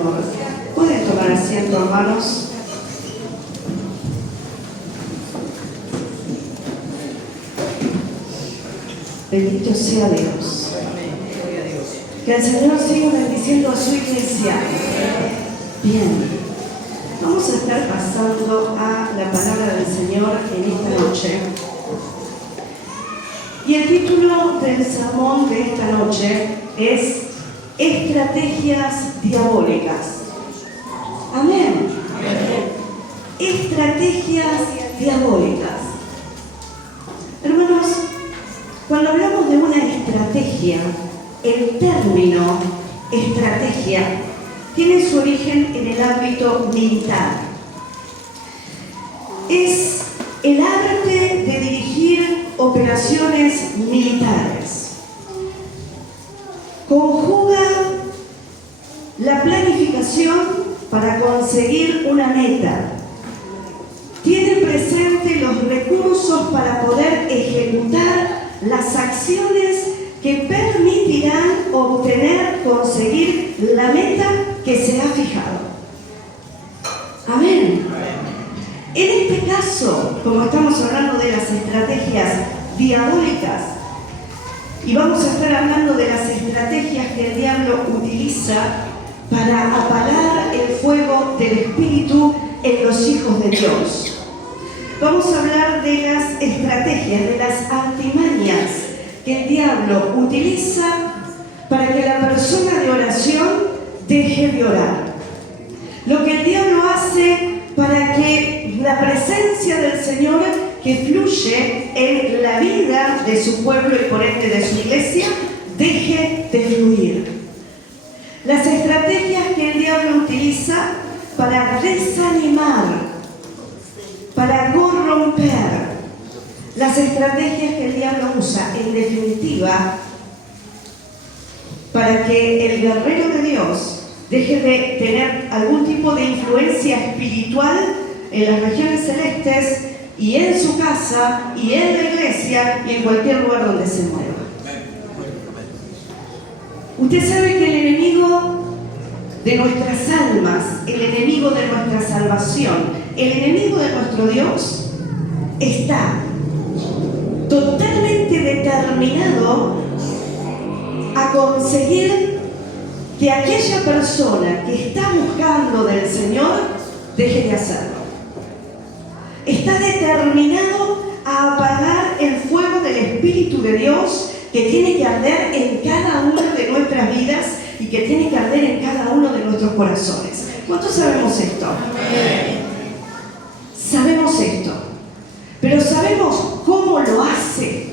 Señor. Pueden tomar asiento, hermanos. Bendito sea Dios. Que el Señor siga bendiciendo a su iglesia. Bien. Vamos a estar pasando a la palabra del Señor en esta noche. Y el título del sermón de esta noche es Estrategias diabólicas. Amén. Estrategias diabólicas. Hermanos, cuando hablamos de una estrategia, el término estrategia tiene su origen en el ámbito militar. Es el arte de dirigir operaciones militares. Conjuga la planificación para conseguir una meta. Tiene presente los recursos para poder ejecutar las acciones que permitirán conseguir la meta que se ha fijado. Amén. En este caso, como estamos hablando de las estrategias diabólicas, y vamos a estar hablando de las estrategias que el diablo utiliza para apagar el fuego del Espíritu en los hijos de Dios. Vamos a hablar de las estrategias, de las artimañas que el diablo utiliza para que la persona de oración deje de orar. Lo que el diablo hace para que la presencia del Señor que fluye en la vida de su pueblo y por ende de su iglesia deje de fluir. Las estrategias que el diablo utiliza para desanimar, para corromper, las estrategias que el diablo usa, en definitiva, para que el guerrero de Dios deje de tener algún tipo de influencia espiritual en las regiones celestes y en su casa y en la iglesia y en cualquier lugar donde se mueva. Usted sabe que el enemigo de nuestras almas, el enemigo de nuestra salvación, el enemigo de nuestro Dios está totalmente determinado a conseguir que aquella persona que está buscando del Señor deje de hacerlo. Está determinado a apagar el fuego del Espíritu de Dios que tiene que arder en cada una de nuestras vidas y que tiene que arder en cada uno de nuestros corazones. ¿Cuántos sabemos esto? Sabemos esto, pero sabemos cómo lo hace.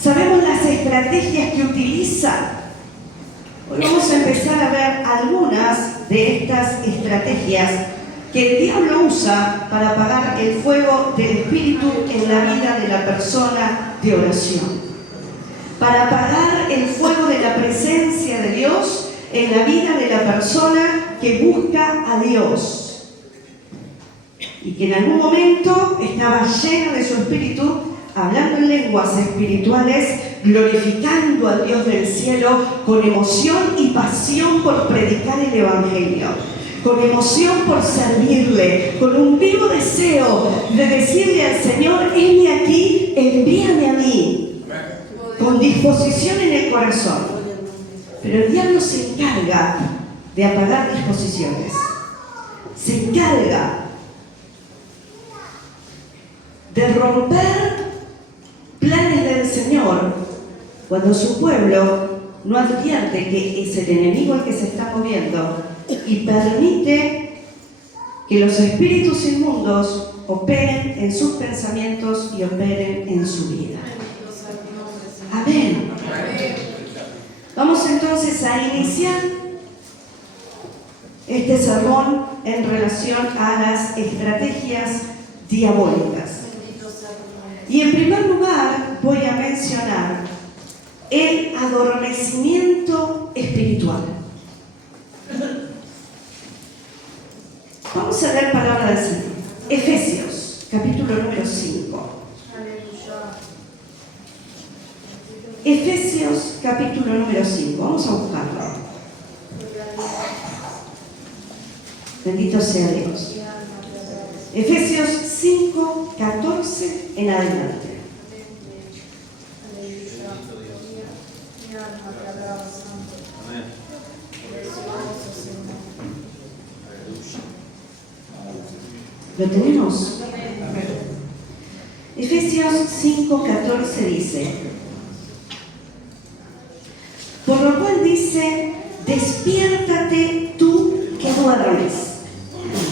Sabemos las estrategias que utiliza. Hoy vamos a empezar a ver algunas de estas estrategias que el diablo usa para apagar el fuego del Espíritu en la vida de la persona de oración. Para apagar el fuego de la presencia de Dios en la vida de la persona que busca a Dios. Y que en algún momento estaba lleno de su Espíritu, hablando en lenguas espirituales, glorificando al Dios del cielo con emoción y pasión por predicar el Evangelio, con emoción por servirle, con un vivo deseo de decirle al Señor: heme aquí, envíame a mí, con disposición en el corazón. Pero el diablo se encarga de apagar disposiciones, se encarga de romper planes del Señor cuando su pueblo no advierte que es el enemigo el que se está moviendo y permite que los espíritus inmundos operen en sus pensamientos y operen en su vida. Amén. Vamos entonces a iniciar este sermón en relación a las estrategias diabólicas. Y en primer lugar voy a mencionar el adormecimiento espiritual. Vamos a leer palabra del Señor. Efesios, capítulo número 5. Efesios, capítulo número 5. Vamos a buscarlo. Bendito sea Dios. Efesios 5, 14 en adelante. ¿Lo tenemos? Efesios 5, 14 dice: por lo cual dice, despiértate tú que duermes,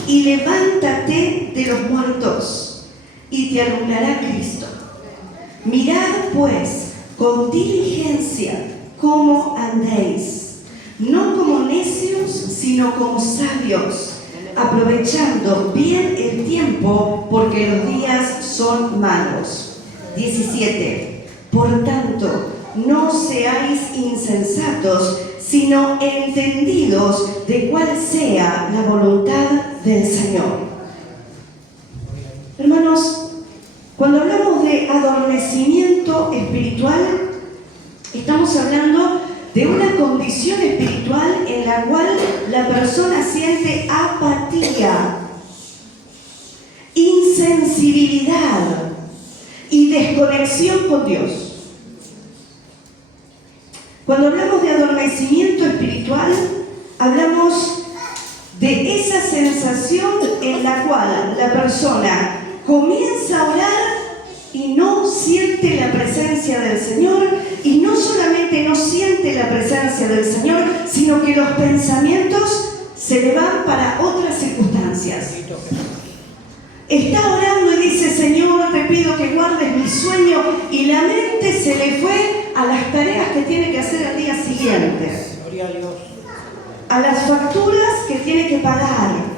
y levántate de los muertos, y te alumbrará Cristo. Mirad pues con diligencia cómo andéis, no como necios, sino como sabios, aprovechando bien el tiempo, porque los días son malos. 17. Por tanto, no seáis insensatos, sino entendidos de cuál sea la voluntad del Señor. Hermanos, cuando hablamos de adormecimiento espiritual, estamos hablando de una condición espiritual en la cual la persona siente apatía, insensibilidad y desconexión con Dios. Cuando hablamos de adormecimiento espiritual, hablamos de esa sensación en la cual la persona comienza a orar y no siente la presencia del Señor, y no solamente no siente la presencia del Señor, sino que los pensamientos se le van para otras circunstancias. Está orando y dice: Señor, te pido que guardes mi sueño, y la mente se le fue a las tareas que tiene que hacer al día siguiente, a las facturas que tiene que pagar.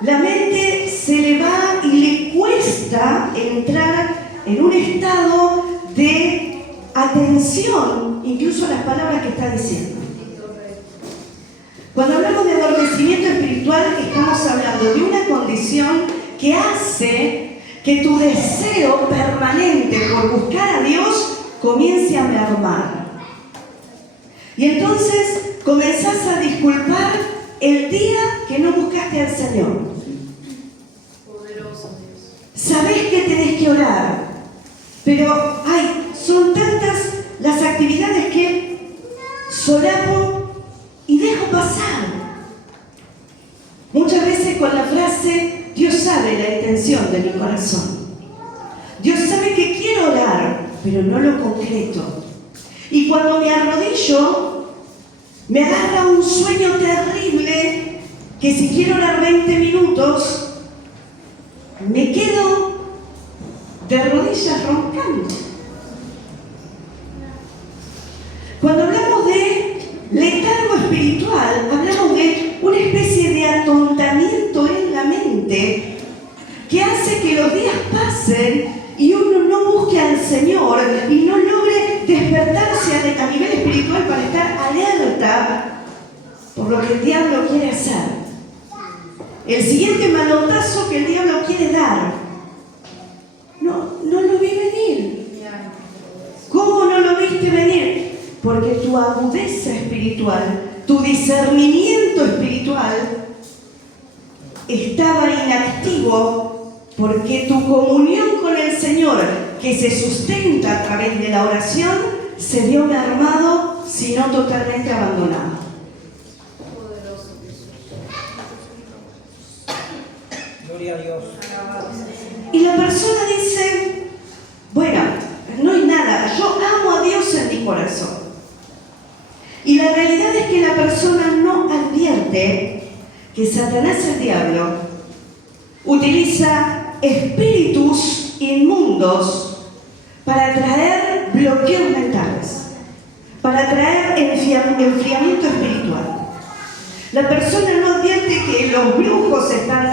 La mente se le va y le cuesta entrar en un estado de atención, incluso a las palabras que está diciendo. Cuando hablamos de adormecimiento espiritual, estamos hablando de una condición que hace que tu deseo permanente por buscar a Dios comience a mermar. Y entonces comenzás a disculpar el día que no buscaste al Señor. Sabés que tenés que orar, pero son tantas las actividades que solapo y dejo pasar. Muchas veces con la frase: Dios sabe la intención de mi corazón. Dios sabe que quiero orar, pero no lo concreto. Y cuando me arrodillo, me agarra un sueño terrible que si quiero orar 20 minutos, me quedo de rodillas roncando. Cuando hablamos de letargo espiritual, hablamos de una especie de atontamiento en la mente que hace que los días pasen y uno no busque al Señor y no logre despertarse a nivel espiritual para estar alerta por lo que el diablo quiere hacer. El siguiente manotazo que el diablo quiere dar, no lo vi venir. ¿Cómo no lo viste venir? Porque tu agudeza espiritual, tu discernimiento espiritual estaba inactivo, porque tu comunión con el Señor, que se sustenta a través de la oración, se vio mermado, sino totalmente abandonado. Gloria a Dios. Y la persona dice: bueno, no hay nada, yo amo a Dios en mi corazón. Y la realidad es que la persona no advierte que Satanás, el diablo, utiliza espíritus inmundos para traer bloqueos mentales, para traer enfriamiento espiritual. La persona no advierte que los brujos están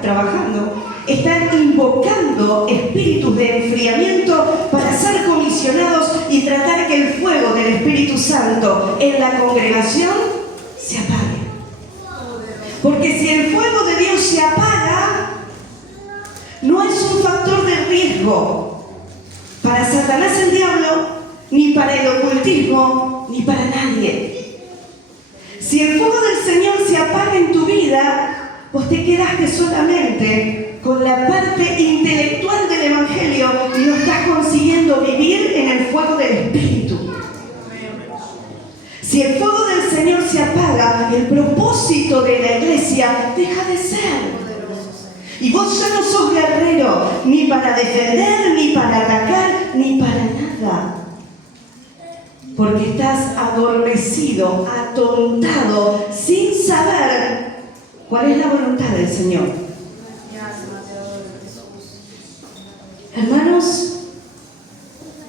trabajando, están invocando espíritus de enfriamiento para ser comisionados y tratar que el fuego del Espíritu Santo en la congregación se apague. Porque si el fuego de Dios se apaga, no es un factor de riesgo para Satanás, el diablo, ni para el ocultismo, ni para nadie. Si el fuego del del Señor se apaga en tu vida, vos te quedaste solamente con la parte intelectual del Evangelio y no estás consiguiendo vivir en el fuego del Espíritu. Si el fuego del Señor se apaga, el propósito de la iglesia deja de ser. Y vos ya no sos guerrero, ni para defender, ni para atacar, ni para nada. Porque estás adormecido, atontado, sin saber cuál es la voluntad del Señor. Hermanos,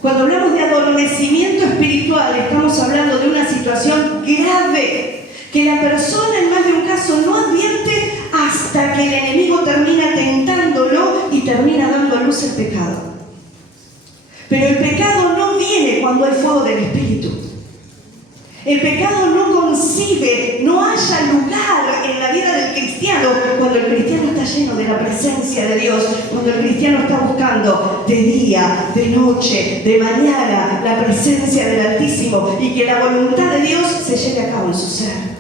cuando hablamos de adormecimiento espiritual, estamos hablando de una situación grave que la persona en más de un caso no advierte hasta que el enemigo termina tentándolo y termina dando a luz el pecado. Pero el pecado no viene cuando hay fuego del Espíritu. El pecado no concibe, no haya lugar en la vida del cristiano cuando el cristiano está lleno de la presencia de Dios, cuando el cristiano está buscando de día, de noche, de mañana la presencia del Altísimo y que la voluntad de Dios se lleve a cabo en su ser.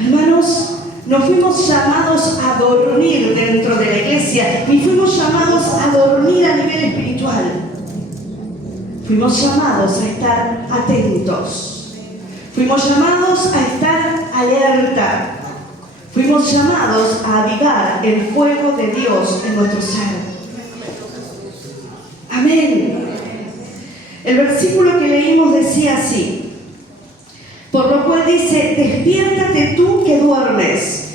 Hermanos, no fuimos llamados a dormir dentro de la iglesia, ni fuimos llamados a dormir a nivel espiritual. Fuimos llamados a estar atentos. Fuimos llamados a estar alerta. Fuimos llamados a avivar el fuego de Dios en nuestro ser. Amén. El versículo que leímos decía así. Por lo cual dice, despiértate tú que duermes.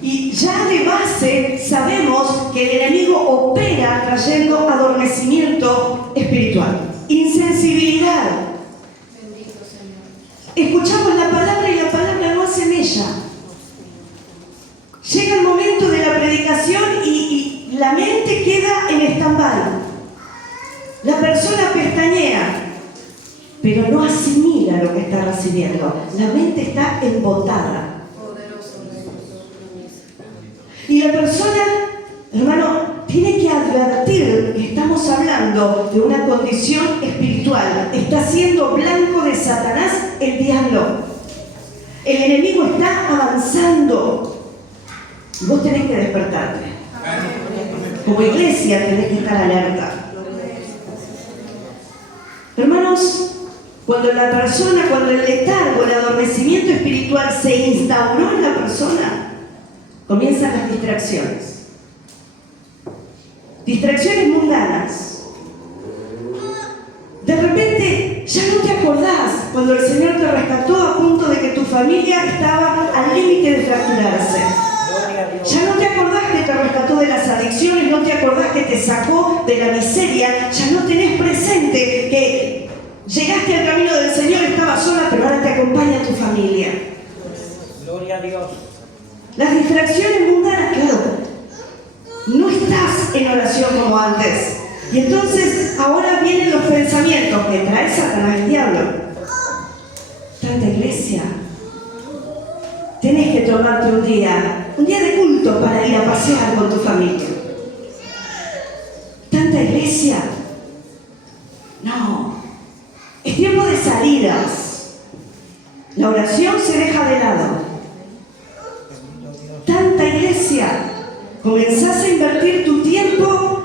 Y ya de base sabemos que el enemigo opera trayendo adormecimiento espiritual, insensibilidad. Escuchamos la palabra y la palabra no hace mella. Llega el momento de la predicación y la mente queda en stand-by. La persona pestañea, pero no asimila lo que está recibiendo. La mente está embotada. Y la persona, hermano, tiene que advertir que estamos hablando de una condición espiritual. Está siendo blanco de Satanás el diablo. El enemigo está avanzando. Vos tenés que despertarte. Como iglesia tenés que estar alerta. Hermanos, cuando el letargo, el adormecimiento espiritual se instauró en la persona, comienzan las distracciones. Distracciones mundanas. De repente ya no te acordás cuando el Señor te rescató a punto de que tu familia estaba al límite de fracturarse. Ya no te acordás que te rescató de las adicciones, no te acordás que te sacó de la miseria, ya no tenés presente que llegaste al camino del Señor, estabas sola, pero ahora te acompaña tu familia. Gloria a Dios. Las distracciones mundanas, claro, no estás en oración como antes. Y entonces ahora vienen los pensamientos que trae Satanás, el diablo. Tanta iglesia. Tenés que tomarte un día de culto para ir a pasear con tu familia. Tanta iglesia. No. Es tiempo de salidas. La oración se deja de lado. Tanta iglesia. Comenzás a invertir tu tiempo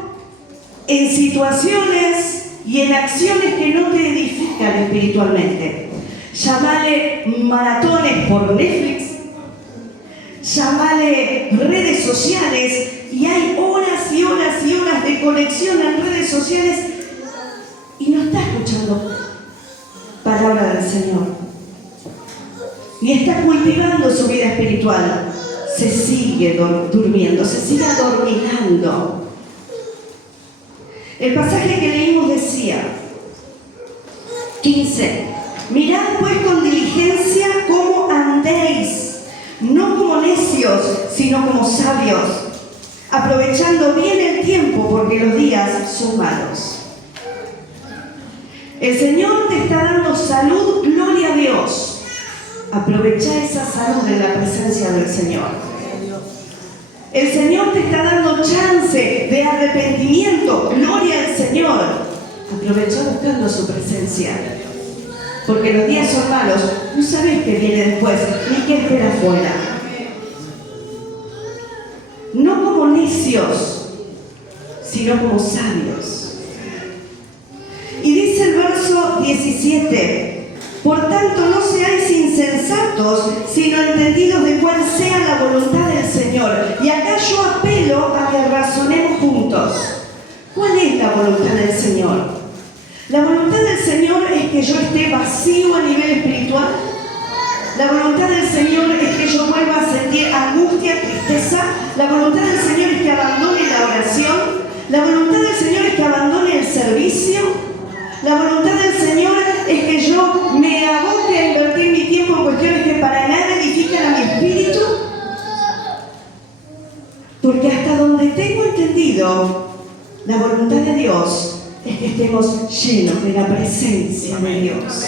en situaciones y en acciones que no te edifican espiritualmente. Llámale maratones por Netflix. Llámale redes sociales. Y hay horas y horas y horas de conexión en redes sociales y no está escuchando palabra del Señor, ni está cultivando su vida espiritual. Se sigue durmiendo, se sigue adormilando. El pasaje que leímos decía 15: mirad pues con diligencia cómo andéis, no como necios, sino como sabios, aprovechando bien el tiempo, porque los días son malos. El Señor te está dando salud, gloria a Dios. Aprovecha esa salud en la presencia del Señor. El Señor te está dando chance de arrepentimiento, gloria al Señor. Aprovecha buscando su presencia. Porque los días son malos, no sabes qué viene después, ni qué espera afuera. No como necios, sino como sabios. Y dice el verso 17, por tanto no seáis insensatos, sino entendidos de cuál sea la voluntad del Señor. Y acá yo apelo a que razonemos juntos. ¿Cuál es la voluntad del Señor? La voluntad del Señor es que yo esté vacío a nivel espiritual. La voluntad del Señor es que yo vuelva a sentir angustia, tristeza. La voluntad del Señor es que abandone la oración. La voluntad del Señor es que abandone el servicio. La voluntad del Señor es que yo me aboque a invertir mi tiempo en cuestiones que para nada edifican a mi espíritu. Porque hasta donde tengo entendido, la voluntad de Dios es que estemos llenos de la presencia de Dios.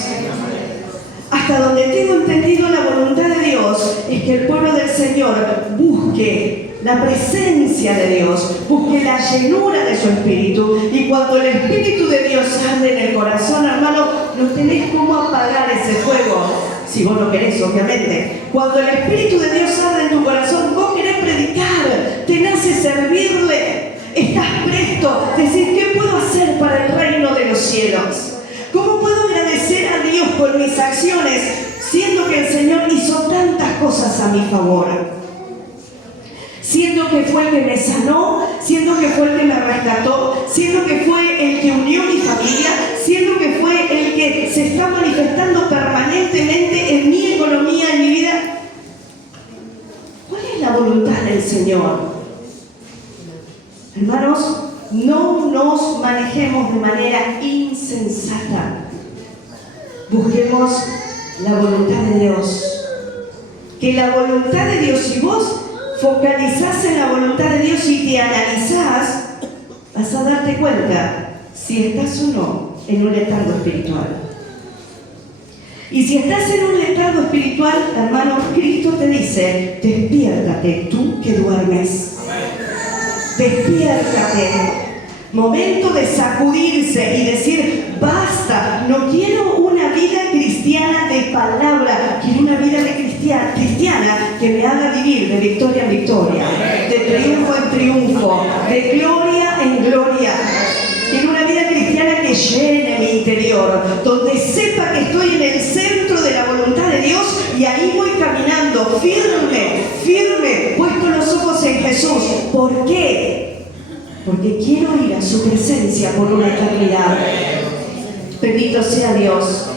Hasta donde tengo entendido, la voluntad de Dios es que el pueblo del Señor busque la presencia de Dios, busque la llenura de su espíritu. Y cuando el espíritu de Dios arde en el corazón, hermano, no tenés cómo apagar ese fuego, si vos lo querés, obviamente. Cuando el espíritu de Dios arde en tu corazón, vos querés predicar, te nace servirle, estás presto, decir, ¿qué puedo hacer para el reino de los cielos? ¿Cómo puedo agradecer a Dios por mis acciones, siendo que el Señor hizo tantas cosas a mi favor? Siendo que fue el que me sanó, siendo que fue el que me rescató, siendo que fue el que unió mi familia, siendo que fue el que se está manifestando permanentemente en mi economía, en mi vida. ¿Cuál es la voluntad del Señor? Hermanos, no nos manejemos de manera insensata. Busquemos la voluntad de Dios. Que la voluntad de Dios, si vos focalizás en la voluntad de Dios y te analizás, vas a darte cuenta si estás o no en un letargo espiritual. Y si estás en un letargo espiritual, hermano, Cristo te dice, despiértate tú que duermes. Despiértate. Momento de sacudirse y decir, basta, no quiero una vida cristiana de palabra, quiero una vida cristiana que me haga vivir de victoria en victoria, de triunfo en triunfo, de gloria en gloria. Quiero una vida cristiana que llene mi interior, donde sepa que estoy en el centro de la voluntad de Dios y ahí voy caminando firme, firme, puesto los ojos en Jesús. ¿Por qué? Porque quiero ir a su presencia por una eternidad. Bendito sea Dios.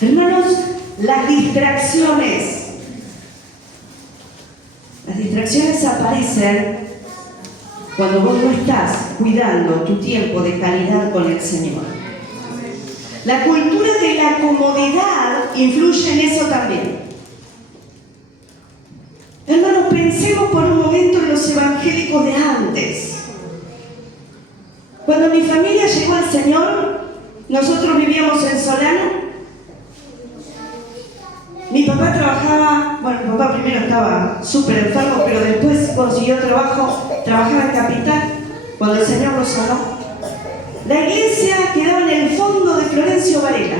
Hermanos, las distracciones aparecen cuando vos no estás cuidando tu tiempo de calidad con el Señor. La cultura de la comodidad influye en eso también. Hermanos, pensemos por un momento en los evangélicos de antes. Cuando mi familia llegó al Señor, nosotros vivíamos en Solano. Mi papá trabajaba, bueno, mi papá primero estaba súper enfermo, pero después consiguió trabajo, trabajaba en Capital, cuando el Señor lo sanó. La iglesia quedaba en el fondo de Florencio Varela.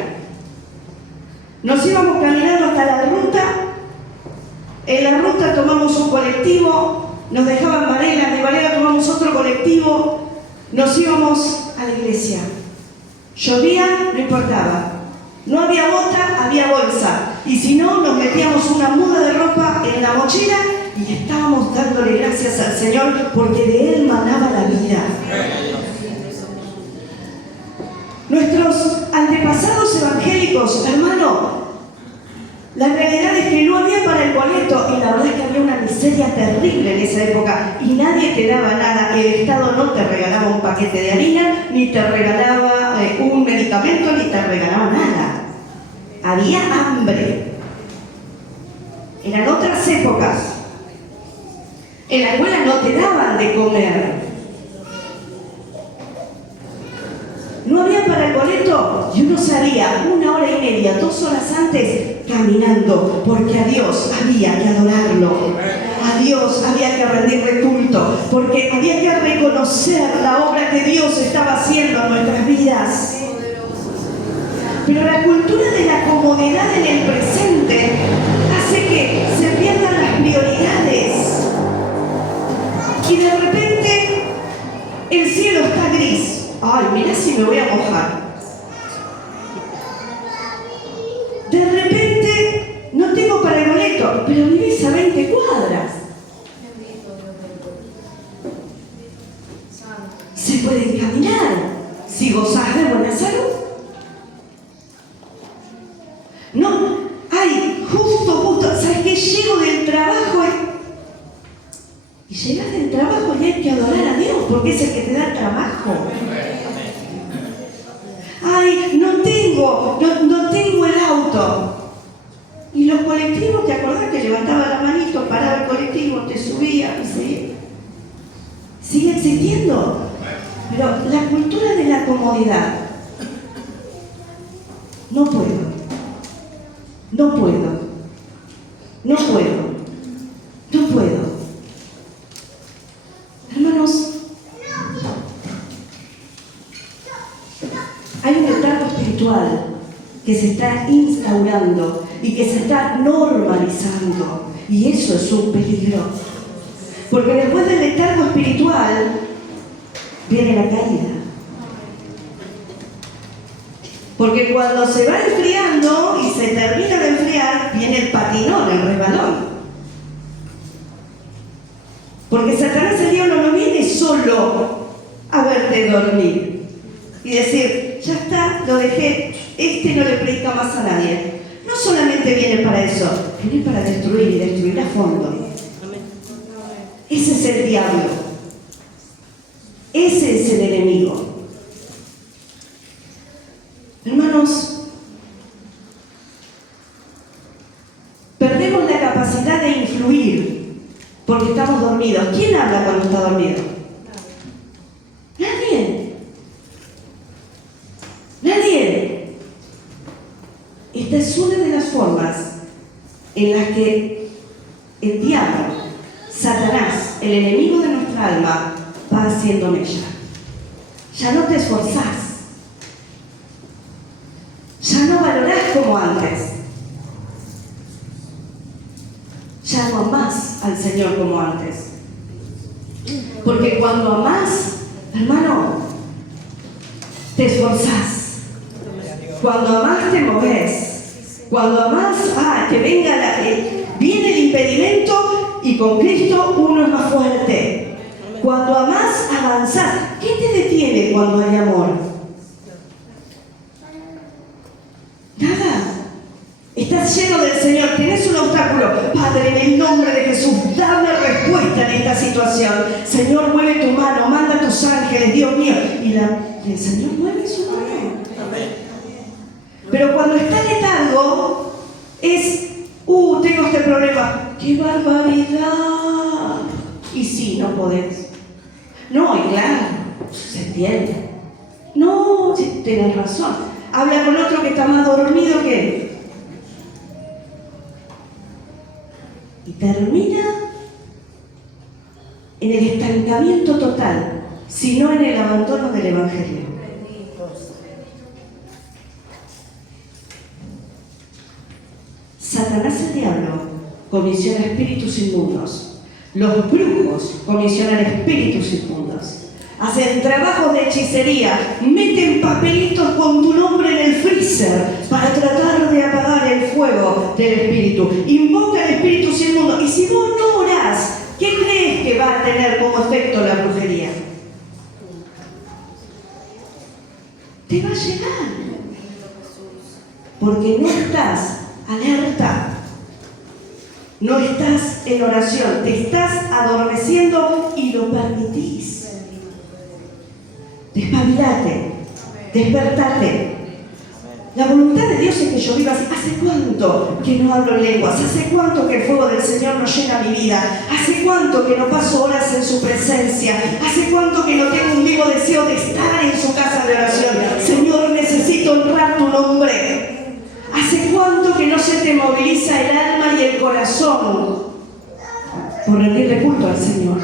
Nos íbamos caminando hasta la ruta. En la ruta tomamos un colectivo, nos dejaban Varela, de Varela tomamos otro colectivo, nos íbamos a la iglesia. Llovía, no importaba. No había bota, había bolsa. Y si no, nos metíamos una muda de ropa en la mochila y estábamos dándole gracias al Señor porque de Él manaba la vida. Nuestros antepasados evangélicos, hermano, la realidad es que no había para el boleto y la verdad es que había una miseria terrible en esa época y nadie te daba nada. El Estado no te regalaba un paquete de harina, ni te regalaba un medicamento, ni te regalaba nada. Había hambre. Eran otras épocas. En la escuela no te daban de comer. No había para el boleto y uno salía 1 hora y media, 2 horas antes caminando, porque a Dios había que adorarlo, a Dios había que rendirle culto, porque había que reconocer la obra que Dios estaba haciendo en nuestras vidas. Pero la cultura de la comodidad en el presente hace que se pierdan las prioridades. Y de repente el cielo está gris. Ay, mirá si me voy a mojar. De repente no tengo para el boleto, pero vivís a 20 cuadras. Se pueden caminar si gozás de buena salud. No, ay, justo, ¿sabes qué? Llego del trabajo y llegas del trabajo y hay que adorar a Dios porque es el que te da el trabajo. Ay, no tengo el auto. Y los colectivos, ¿te acordás que levantaba la manito, paraba el colectivo, te subía y seguía? Sigue existiendo. Pero la cultura de la comodidad, no puedo. Hermanos, hay un letargo espiritual que se está instaurando y que se está normalizando. Y eso es un peligro. Porque después del letargo espiritual viene la caída. Porque cuando se va enfriando y se termina de enfriar, viene el patinón, el resbalón. Porque Satanás, el diablo, no viene solo a verte dormir y decir, ya está, lo dejé, no le predica más a nadie. No solamente viene para eso, viene para destruir y destruir a fondo. Ese es el diablo. Ese es el enemigo. Hermanos, perdemos la capacidad de influir porque estamos dormidos. ¿Quién habla cuando está dormido? Nadie. Esta es una de las formas en las que el diablo, Satanás, el enemigo de nuestra alma, va haciendo mella. Ya no te esforzás. Ya no valorás como antes. Ya no amás al Señor como antes. Porque cuando amás, hermano, te esforzás. Cuando amás te movés. Cuando amás, que venga viene el impedimento y con Cristo uno es más fuerte. Cuando amás, avanzás. ¿Qué te detiene cuando hay amor? Nada. Estás lleno del Señor, tenés un obstáculo. Padre, en el nombre de Jesús, dame respuesta en esta situación. Señor, mueve tu mano, manda tus ángeles, Dios mío. Y el Señor mueve su mano. Pero cuando está letargo, tengo este problema. ¡Qué barbaridad! Y sí, no podés. No, y claro, se entiende. No, tenés razón. Habla con otro que está más dormido que él. Y termina en el estancamiento total, sino en el abandono del Evangelio. Satanás, el diablo, comisiona espíritus inmundos. Los brujos comisionan espíritus inmundos. Hacen trabajos de hechicería, meten papelitos con tu nombre en el freezer para tratar de apagar el fuego del espíritu. Invocan espíritus inmundos. Y si vos no orás, ¿qué crees que va a tener como efecto la brujería? Te va a llegar. Porque no estás alerta. No estás en oración. Te estás adormeciendo y lo permitís. Despabilate, despertate. La voluntad de Dios es que yo viva así. ¿Hace cuánto que no hablo lenguas? ¿Hace cuánto que el fuego del Señor no llena mi vida? ¿Hace cuánto que no paso horas en su presencia? ¿Hace cuánto que no tengo un vivo deseo de estar en su casa de oración? Señor, necesito honrar tu nombre. ¿Hace cuánto que no se te moviliza el alma y el corazón por rendirle culto al Señor?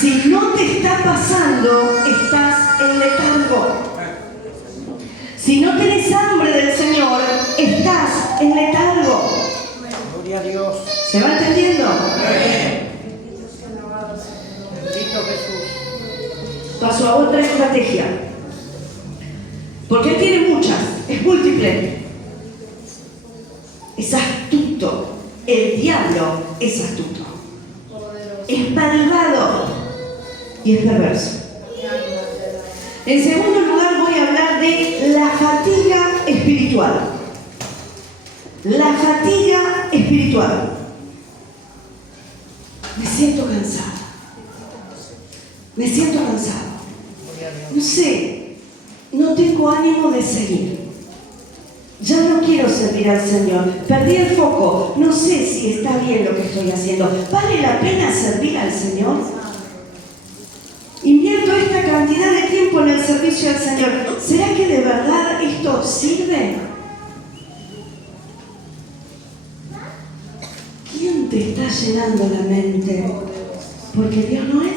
Si no te está pasando, estás en letargo. Si Si no tenés hambre del Señor, estás en letargo. Gloria a Dios. ¿Se va entendiendo? Bendito Jesús. Paso a otra estrategia. Porque él tiene muchas, es múltiple. Es astuto. El diablo es astuto. Es malvado y es perverso. En segundo lugar voy a hablar de la fatiga espiritual. La fatiga espiritual. Me siento cansada. Me siento cansado. No sé, no tengo ánimo de seguir. Ya no quiero servir al Señor. Perdí el foco. No sé si está bien lo que estoy haciendo. ¿Vale la pena servir al Señor? Invierto esta cantidad de tiempo en el servicio al Señor. ¿Será que de verdad esto sirve? ¿Quién te está llenando la mente? Porque Dios no es.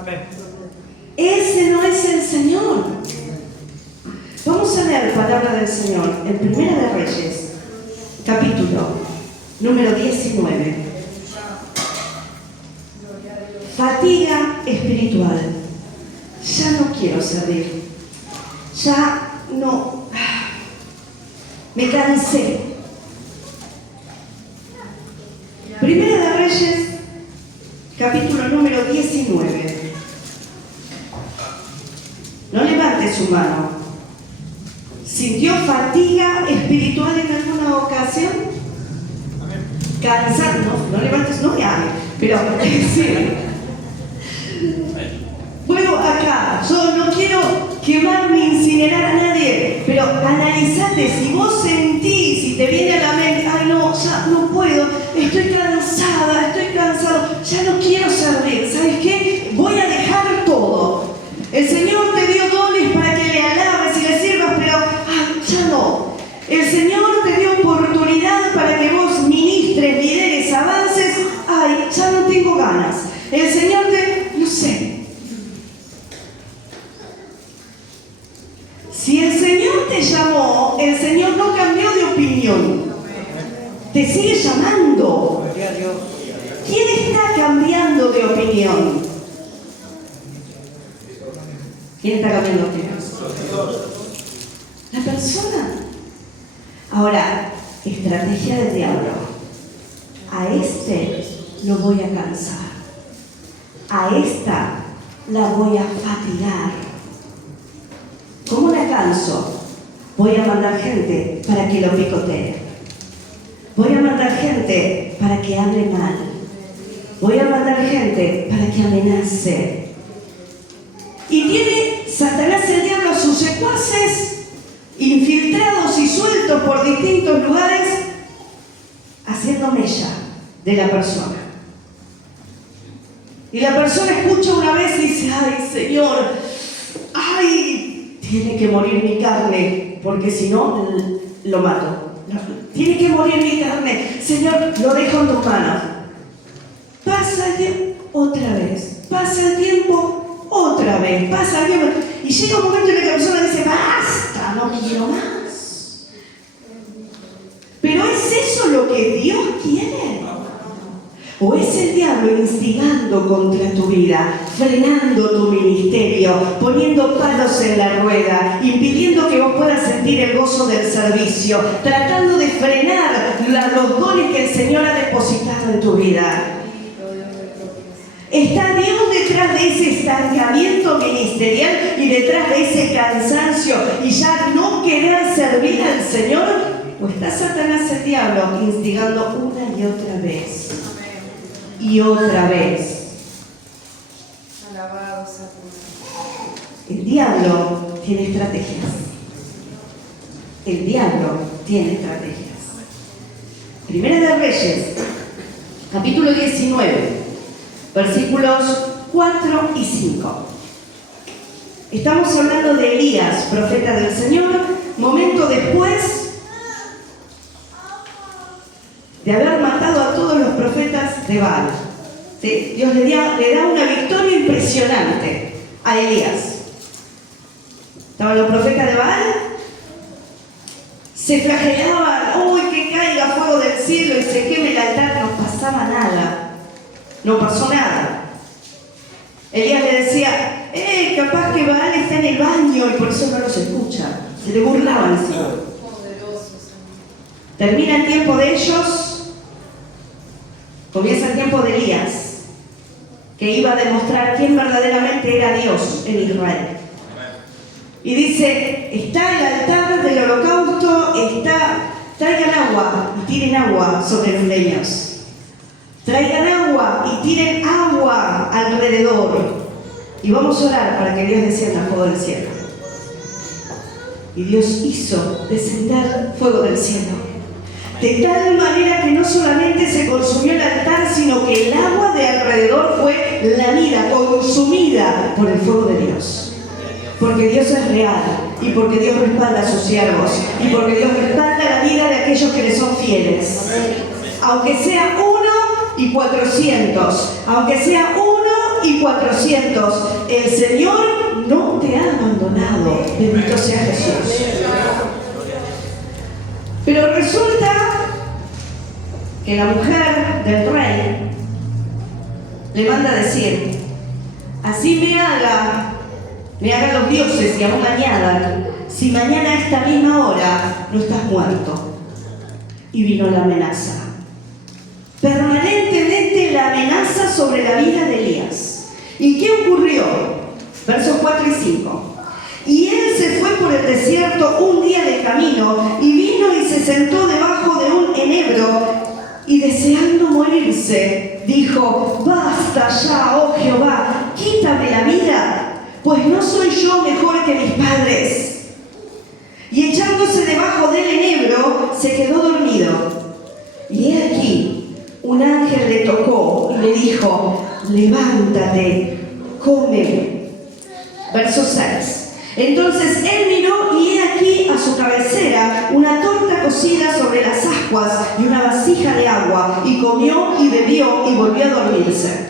Amén. Ese no es el Señor. Vamos a leer palabra del Señor en Primera de Reyes, capítulo número 19. Fatiga espiritual. Ya no quiero servir. Ya no. Me cansé. Primera de Reyes, capítulo número 19. No levante su mano. ¿Sintió fatiga espiritual en alguna ocasión? Cansado, no levantes, no me hable, pero sí. Bueno, acá, yo no quiero quemar ni incinerar a nadie, pero analizate, si vos sentís y te viene a la mente, ay no, ya no puedo, estoy cansada, estoy cansado, ya no quiero servir, ¿sabes qué? Voy a dejar todo. El Señor te dio dones para que le alabes y le sirvas, pero ya no. El Señor te dio oportunidad para que vos ministres, lideres, avances. Ay, ya no tengo ganas. El Señor no sé. Si el Señor te llamó, el Señor no cambió de opinión. Te sigue llamando. Gloria a Dios. ¿Quién está cambiando de opinión? ¿Quién está cambiando de opinión? La persona. Ahora, estrategia del diablo. A este lo voy a cansar. A esta la voy a fatigar. ¿Cómo la canso? Voy a mandar gente para que lo picotee. Voy a mandar gente para que hable mal. Voy a mandar gente para que amenace. Y tiene Satanás, el diablo, a sus secuaces infiltrados y sueltos por distintos lugares, haciendo mella de la persona. Y la persona escucha una vez y dice, ay Señor, ay, tiene que morir mi carne, porque si no, lo mato. Tiene que morir mi carne. Señor, lo dejo en tus manos. Pasa el tiempo, otra vez. Pasa el tiempo, otra vez. Pasa el tiempo. Y llega un momento en que la persona dice, basta, no quiero más. Pero ¿es eso lo que Dios quiere? ¿O es el diablo instigando contra tu vida, frenando tu ministerio, poniendo palos en la rueda, impidiendo que vos puedas sentir el gozo del servicio, tratando de frenar los dones que el Señor ha depositado en tu vida? ¿Está Dios detrás de ese estancamiento ministerial y detrás de ese cansancio y ya no querer servir al Señor? ¿O está Satanás, el diablo, instigando una y otra vez? Y otra vez. Alabado sea tu nombre. El diablo tiene estrategias. El diablo tiene estrategias. Primera de Reyes, capítulo 19, versículos 4 y 5. Estamos hablando de Elías, profeta del Señor, momento después de haber matado a todos los profetas de Baal. ¿Sí? Dios le da una victoria impresionante a Elías. Estaban los profetas de Baal se flagelaban, uy, que caiga fuego del cielo y se queme el altar, no pasaba nada, no pasó nada. Elías le decía, capaz que Baal está en el baño y por eso no los escucha. Se le burlaban encima. Termina el tiempo de ellos, comienza el tiempo de Elías, que iba a demostrar quién verdaderamente era Dios en Israel. Y dice, está el altar del holocausto, traigan agua y tiren agua sobre los leños. Traigan agua y tiren agua alrededor. Y vamos a orar para que Dios descienda fuego del cielo. Y Dios hizo descender fuego del cielo. De tal manera que no solamente se consumió el altar, sino que el agua de alrededor fue lamida, consumida por el fuego de Dios. Porque Dios es real, y porque Dios respalda a sus siervos, y porque Dios respalda la vida de aquellos que le son fieles. Aunque sea 1 y 400, aunque sea 1 y 400, el Señor no te ha abandonado. Bendito sea Jesús. Pero resulta que la mujer del rey le manda a decir, así me hagan los dioses y aún añadan, si mañana a esta misma hora no estás muerto. Y vino la amenaza. Permanentemente la amenaza sobre la vida de Elías. ¿Y qué ocurrió? Versos 4 y 5. Y él se fue por el desierto un día de camino y vino y se sentó debajo de un enebro y deseando morirse, dijo, basta ya, oh Jehová, quítame la vida, pues no soy yo mejor que mis padres. Y echándose debajo del enebro, se quedó dormido. Y he aquí, un ángel le tocó y le dijo, levántate, come. Verso 6. Entonces él miró y he aquí a su cabecera una torta cocida sobre las ascuas y una vasija de agua, y comió y bebió y volvió a dormirse.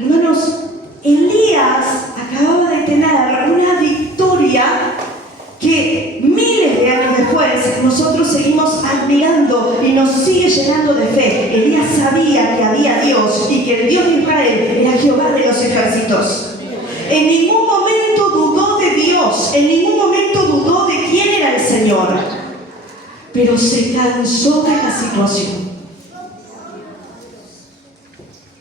Hermanos, Elías acababa de tener una victoria que miles de años después nosotros seguimos admirando y nos sigue llenando de fe. Elías sabía que había Dios y que el Dios de Israel era Jehová de los ejércitos. En ningún momento dudó de Dios, en ningún momento dudó de quién era el Señor, pero se cansó de la situación.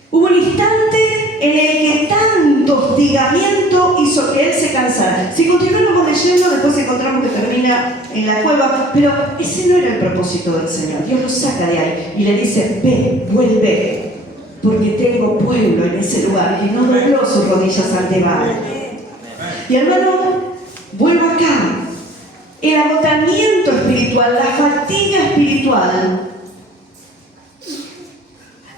Hubo un instante en el que tanto hostigamiento hizo que él se cansara. Si continuamos leyendo, después encontramos que termina en la cueva, pero ese no era el propósito del Señor. Dios lo saca de ahí y le dice, ve, vuelve, porque tengo pueblo en ese lugar. Y no dobló sus rodillas ante Baal. Y hermano, vuelvo acá. El agotamiento espiritual, la fatiga espiritual,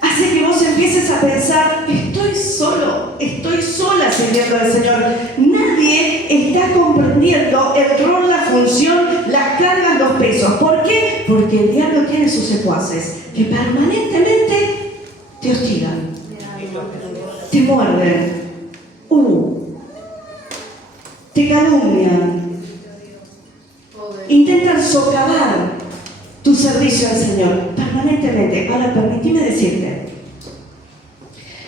hace que vos empieces a pensar, estoy solo, estoy sola sirviendo al Señor. Nadie está comprendiendo el rol, la función, las cargas, los pesos. ¿Por qué? Porque el diablo tiene sus secuaces que permanentemente te hostigan, te muerden, te calumnian, intentan socavar tu servicio al Señor permanentemente. Ahora, permíteme decirte,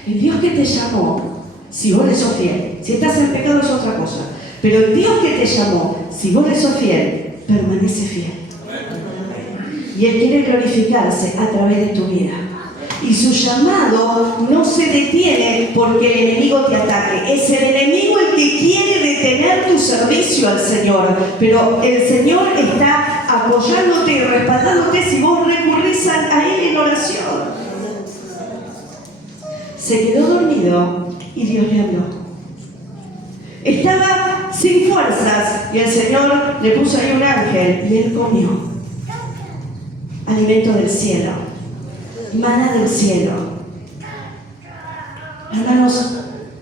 el Dios que te llamó, si vos le sos fiel, si estás en pecado es otra cosa, pero el Dios que te llamó, si vos le sos fiel, permanece fiel. Y Él quiere glorificarse a través de tu vida. Y su llamado no se detiene porque el enemigo te ataque. Es el enemigo el que quiere detener tu servicio al Señor. Pero el Señor está apoyándote y respaldándote si vos recurrís a Él en oración. Se quedó dormido y Dios le habló. Estaba sin fuerzas y el Señor le puso ahí un ángel y él comió. Alimento del cielo. Maná del cielo. Hermanos,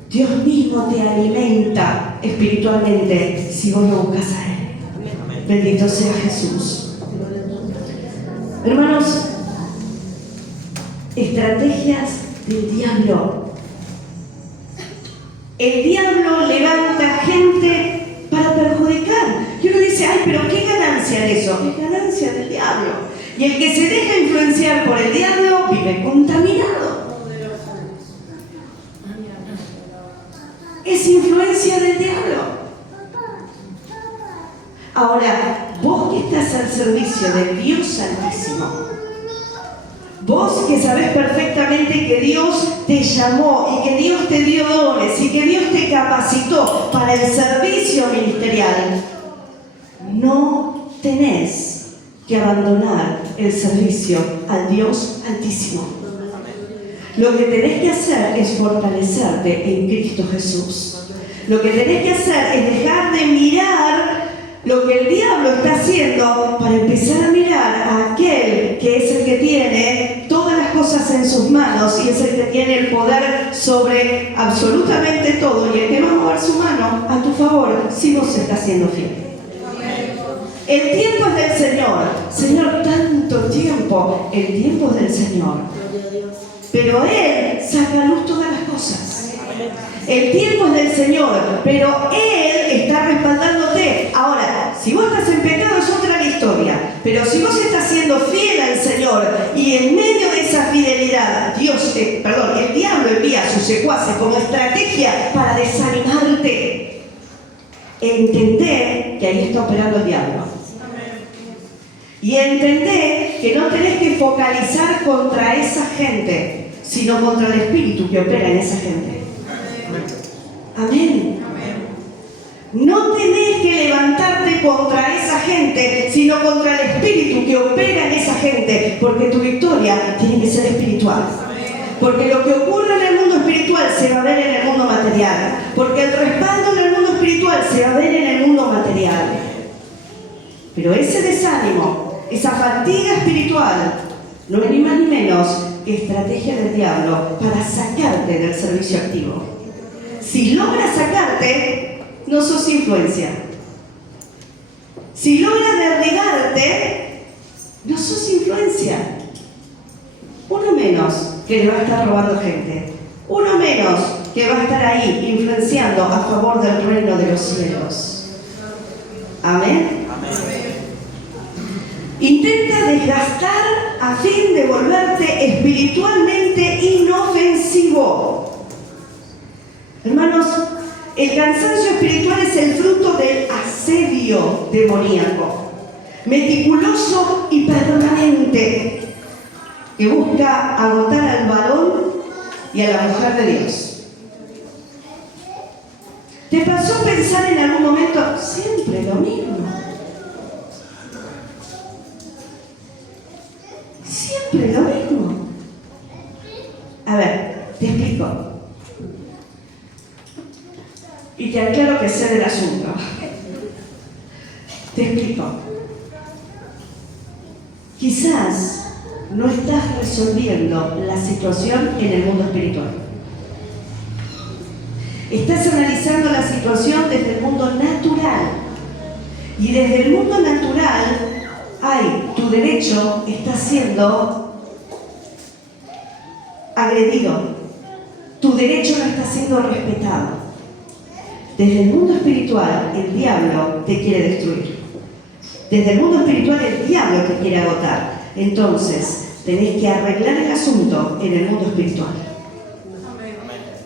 Dios mismo te alimenta espiritualmente si vos lo buscas a Él. Bendito sea Jesús. Hermanos, estrategias del diablo. El diablo levanta gente para perjudicar. Y uno dice, ay, pero ¿qué ganancia de eso? Es ganancia del diablo. Y el que se deja influenciar por el diablo vive contaminado. Es influencia del diablo. Ahora, vos que estás al servicio del Dios Altísimo, vos que sabés perfectamente que Dios te llamó y que Dios te dio dones y que Dios te capacitó para el servicio ministerial, no tenés que abandonar el servicio al Dios Altísimo. Lo que tenés que hacer es fortalecerte en Cristo Jesús. Lo que tenés que hacer es dejar de mirar lo que el diablo está haciendo para empezar a mirar a aquel que es el que tiene todas las cosas en sus manos y es el que tiene el poder sobre absolutamente todo y el que va a mover su mano a tu favor si vos estás siendo fiel. El tiempo es del Señor. Señor, tanto tiempo. El tiempo es del Señor. Pero Él saca a luz todas las cosas. El tiempo es del Señor, pero Él está respaldándote. Ahora, si vos estás en pecado es otra historia. Pero si vos estás siendo fiel al Señor y en medio de esa fidelidad, el diablo envía a sus secuaces como estrategia para desanimarte. Entendé que ahí está operando el diablo. Y entendé que no tenés que focalizar contra esa gente, sino contra el espíritu que opera en esa gente. Amén. No tenés que levantarte contra esa gente, sino contra el espíritu que opera en esa gente, porque tu victoria tiene que ser espiritual. Porque lo que ocurre en el mundo espiritual se va a ver en el mundo material. Porque el respaldo en el mundo espiritual se va a ver en el mundo material. Pero ese desánimo, esa fatiga espiritual, no es ni más ni menos que estrategia del diablo para sacarte del servicio activo. Si logra sacarte, no sos influencia. Si logra derribarte, no sos influencia. Uno menos que le va a estar robando gente. Uno menos que va a estar ahí influenciando a favor del reino de los cielos. Amén. Intenta desgastar a fin de volverte espiritualmente inofensivo. Hermanos, el cansancio espiritual es el fruto del asedio demoníaco, meticuloso y permanente, que busca agotar al varón y a la mujer de Dios. ¿Te pasó pensar en algún momento, siempre lo mismo? Siempre lo mismo. A ver, te explico. Y te aclaro que sé del asunto. Te explico. Quizás no estás resolviendo la situación en el mundo espiritual. Estás analizando la situación desde el mundo natural. Y desde el mundo natural, tu derecho está siendo agredido. Tu derecho no está siendo respetado. Desde el mundo espiritual, el diablo te quiere destruir. Desde el mundo espiritual, el diablo te quiere agotar. Entonces, tenés que arreglar el asunto en el mundo espiritual.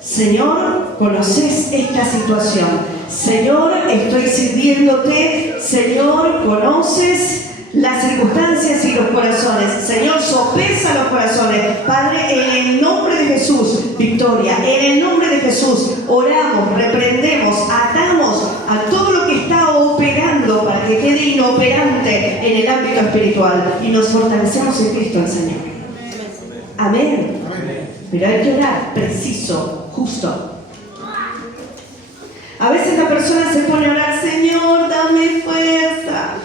Señor, conoces esta situación. Señor, estoy sirviéndote. Señor, conoces las circunstancias y los corazones. Señor, sopesa los corazones. Padre, en el nombre de Jesús, victoria. En el nombre de Jesús, oramos, reprendemos, atamos a todo lo que está operando para que quede inoperante en el ámbito espiritual y nos fortalecemos en Cristo el Señor. Amén. Pero hay que orar preciso, justo. A veces la persona se pone a orar, Señor, dame fuerza.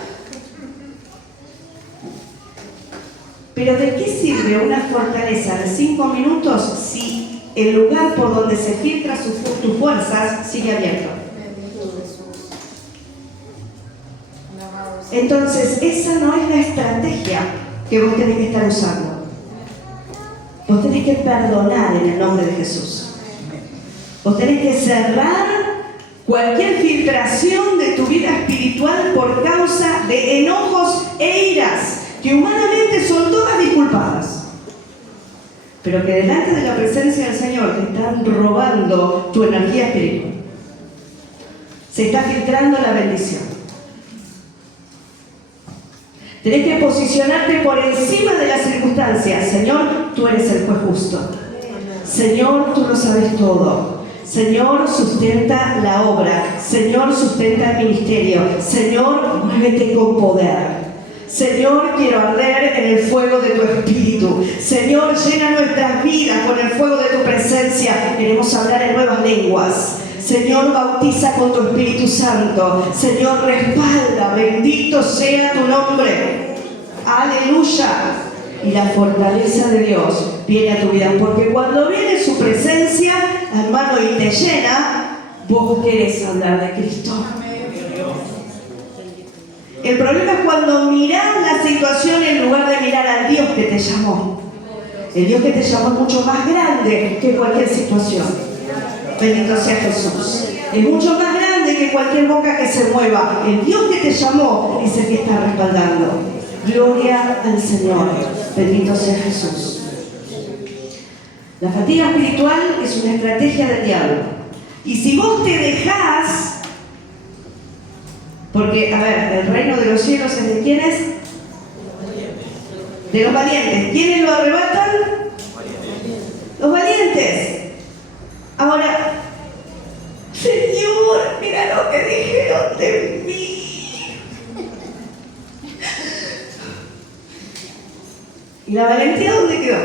Pero ¿de qué sirve una fortaleza de 5 minutos si el lugar por donde se filtran tus fuerzas sigue abierto? Entonces, esa no es la estrategia que vos tenés que estar usando. Vos tenés que perdonar en el nombre de Jesús. Vos tenés que cerrar cualquier filtración de tu vida espiritual espiritual por causa de enojos e iras, que humanamente son todas disculpadas, pero que delante de la presencia del Señor te están robando tu energía espiritual. Se está filtrando la bendición. Tenés que posicionarte por encima de las circunstancias. Señor, tú eres el juez justo. Señor, tú lo sabes todo. Señor, sustenta la obra. Señor, sustenta el ministerio. Señor, muévete con poder. Señor, quiero arder en el fuego de tu espíritu. Señor, llena nuestras vidas con el fuego de tu presencia. Queremos hablar en nuevas lenguas. Señor, bautiza con tu Espíritu Santo. Señor, respalda. Bendito sea tu nombre. Aleluya. Y la fortaleza de Dios viene a tu vida. Porque cuando viene su presencia, hermano, y te llena, vos querés hablar de Cristo. El problema es cuando mirás la situación en lugar de mirar al Dios que te llamó. El Dios que te llamó es mucho más grande que cualquier situación. Bendito sea Jesús. Es mucho más grande que cualquier boca que se mueva. El Dios que te llamó es el que está respaldando. Gloria al Señor. Bendito sea Jesús. La fatiga espiritual es una estrategia del diablo. Y si vos te dejás, porque, a ver, el reino de los cielos es de ¿quiénes? De los valientes. ¿Quiénes lo arrebatan? Los valientes. Ahora, Señor, mira lo que dijeron de mí. ¿Y la valentía dónde quedó?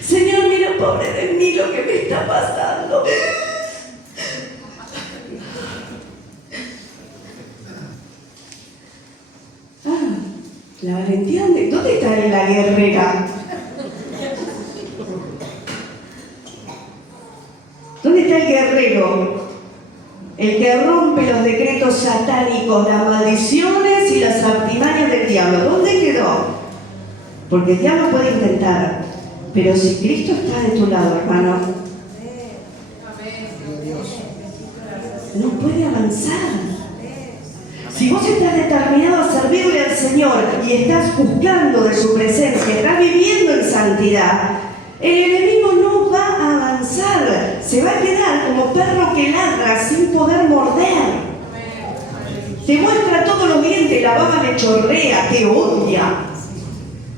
Señor, mira, pobre de mí, lo que me está pasando. La valentía, ¿dónde está la guerrera? ¿Dónde está el guerrero? El que rompe los decretos satánicos, las maldiciones y las artimañas del diablo. ¿Dónde quedó? Porque el diablo puede intentar, pero si Cristo está de tu lado, hermano, no puede avanzar. Si vos estás determinado a servirle al Señor y estás buscando de su presencia, estás viviendo en santidad, el enemigo no va a avanzar. Se va a quedar como perro que ladra sin poder morder. Te muestra todos los dientes, la baba le chorrea, te odia.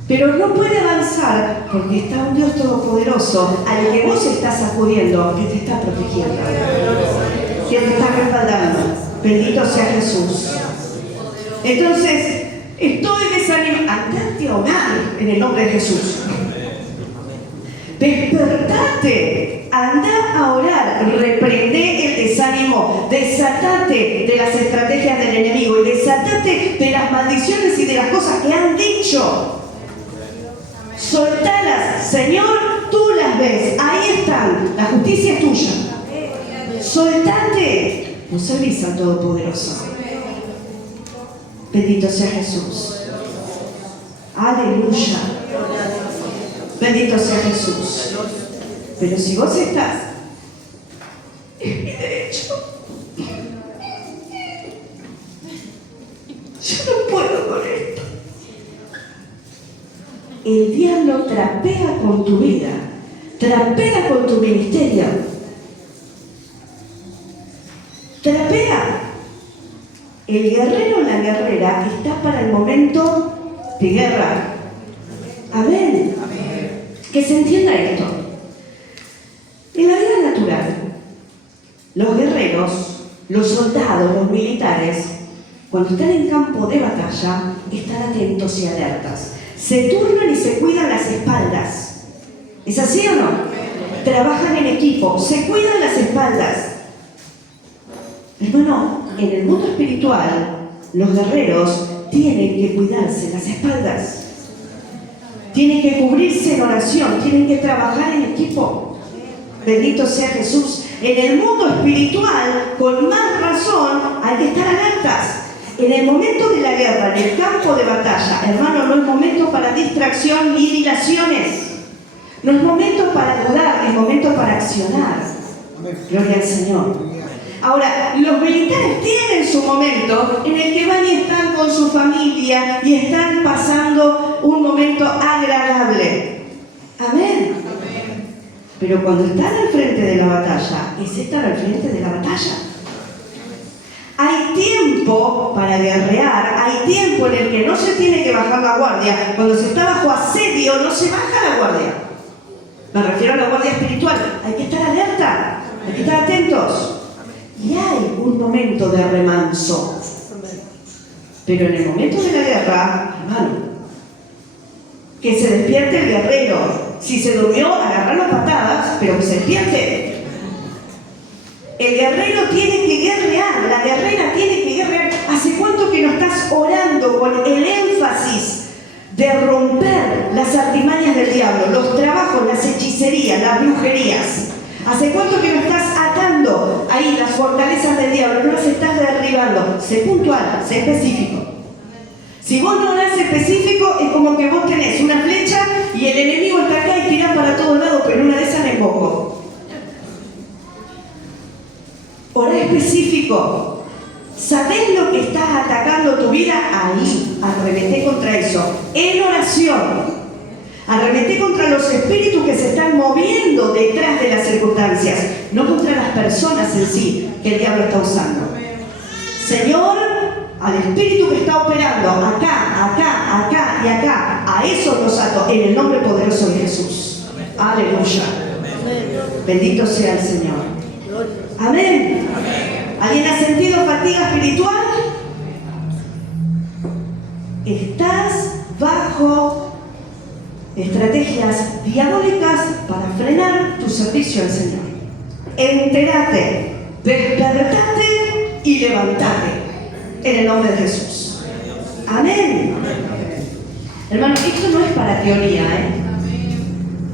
Pero no puede avanzar porque está un Dios todopoderoso al que vos estás acudiendo, que te está protegiendo, que te está respaldando. Bendito sea Jesús. Entonces, estoy desanimado. Andate a orar en el nombre de Jesús. Despertate, anda a orar, reprende el desánimo, desatate de las estrategias del enemigo y desatate de las maldiciones y de las cosas que han dicho. Soltalas, Señor, tú las ves, ahí están, la justicia es tuya. Soltate, no servís al Todopoderoso. Bendito sea Jesús. Aleluya. Bendito sea Jesús. Pero si vos estás en mi derecho, yo no puedo con esto. El diablo trapea con tu vida, trapea con tu ministerio, trapea. El guerrero o la guerrera está para el momento de guerra. Amén. Que se entienda esto. En la vida natural, los guerreros, los soldados, los militares, cuando están en campo de batalla, están atentos y alertas. Se turnan y se cuidan las espaldas. ¿Es así o no? Trabajan en equipo, se cuidan las espaldas. Hermano, en el mundo espiritual, los guerreros tienen que cuidarse las espaldas. Tienen que cubrirse en oración, tienen que trabajar en equipo. Bendito sea Jesús. En el mundo espiritual, con más razón, hay que estar alertas. En el momento de la guerra, en el campo de batalla, hermano, no es momento para distracción ni dilaciones. No es momento para dudar, es momento para accionar. Gloria al Señor. Ahora, los militares tienen su momento en el que van y están con su familia y están pasando un momento agradable. Amén. Pero cuando están al frente de la batalla, es estar al frente de la batalla. Hay tiempo para guerrear, hay tiempo en el que no se tiene que bajar la guardia. Cuando se está bajo asedio, no se baja la guardia. Me refiero a la guardia espiritual. Hay que estar alerta, hay que estar atentos. Y hay un momento de remanso. Pero en el momento de la guerra, hermano, que se despierte el guerrero. Si se durmió, agarrarlo a patadas, pero que se despierte. El guerrero tiene que guerrear, la guerrera tiene que guerrear. ¿Hace cuánto que no estás orando con el énfasis de romper las artimañas del diablo, los trabajos, las hechicerías, las brujerías? ¿Hace cuánto que no estás atando ahí las fortalezas del diablo? No las estás derribando. Sé puntual, sé específico. Si vos no eres específico, es como que vos tenés una flecha y el enemigo está acá y tirás para todos lados, pero una de esas es poco. Orá específico. ¿Sabés lo que estás atacando tu vida? Ahí, arremeté contra eso. En oración. Arremeté contra los espíritus que se están moviendo detrás de las circunstancias, no contra las personas en sí que el diablo está usando. Señor, al espíritu que está operando acá, acá, acá y acá, a esos los ato en el nombre poderoso de Jesús. Aleluya. Bendito sea el Señor. Amén. ¿Alguien ha sentido fatiga espiritual? Estás bajo estrategias diabólicas para frenar tu servicio al Señor. Entérate, despertate y levantate en el nombre de Jesús. Amén. Hermano, esto no es para teoría,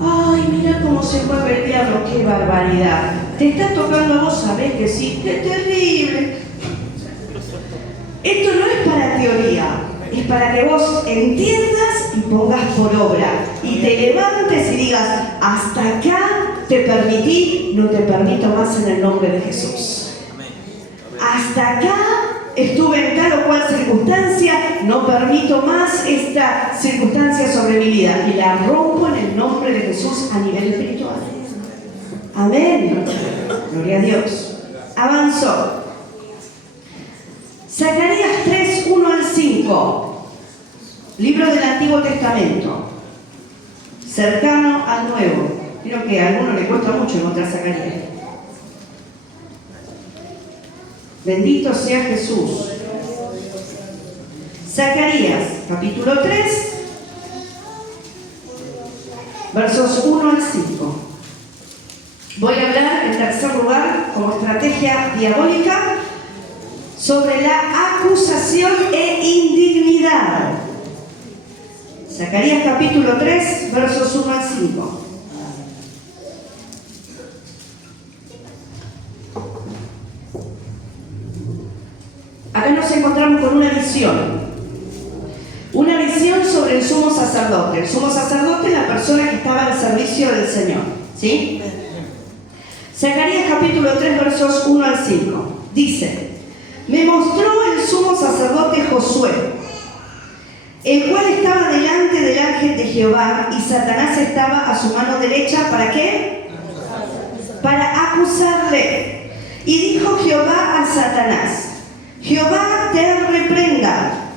Ay, mira cómo se mueve el diablo, qué barbaridad. Te está tocando a vos, sabés que sí, qué terrible. Esto no es para teoría, es para que vos entiendas y pongas por obra. Y te levantes y digas, hasta acá te permití, no te permito más en el nombre de Jesús. Hasta acá estuve en tal o cual circunstancia, no permito más esta circunstancia sobre mi vida. Y la rompo en el nombre de Jesús a nivel espiritual. Amén. Gloria a Dios. Avanzó. Zacarías 3, 1 al 5. Libro del Antiguo Testamento. Cercano al Nuevo. Creo que a alguno le cuesta mucho encontrar Zacarías. Bendito sea Jesús. Zacarías, capítulo 3, versos 1 al 5. Voy a hablar en tercer lugar como estrategia diabólica sobre la acusación e indignidad. Zacarías capítulo 3, versos 1 al 5. Acá nos encontramos con una visión. Una visión sobre el sumo sacerdote. El sumo sacerdote es la persona que estaba al servicio del Señor. ¿Sí? Zacarías capítulo 3, versos 1 al 5. Dice: me mostró el sumo sacerdote Josué, el cual estaba delante del ángel de Jehová, y Satanás estaba a su mano derecha. ¿Para qué? Para acusarle. Y dijo Jehová a Satanás: Jehová te reprenda,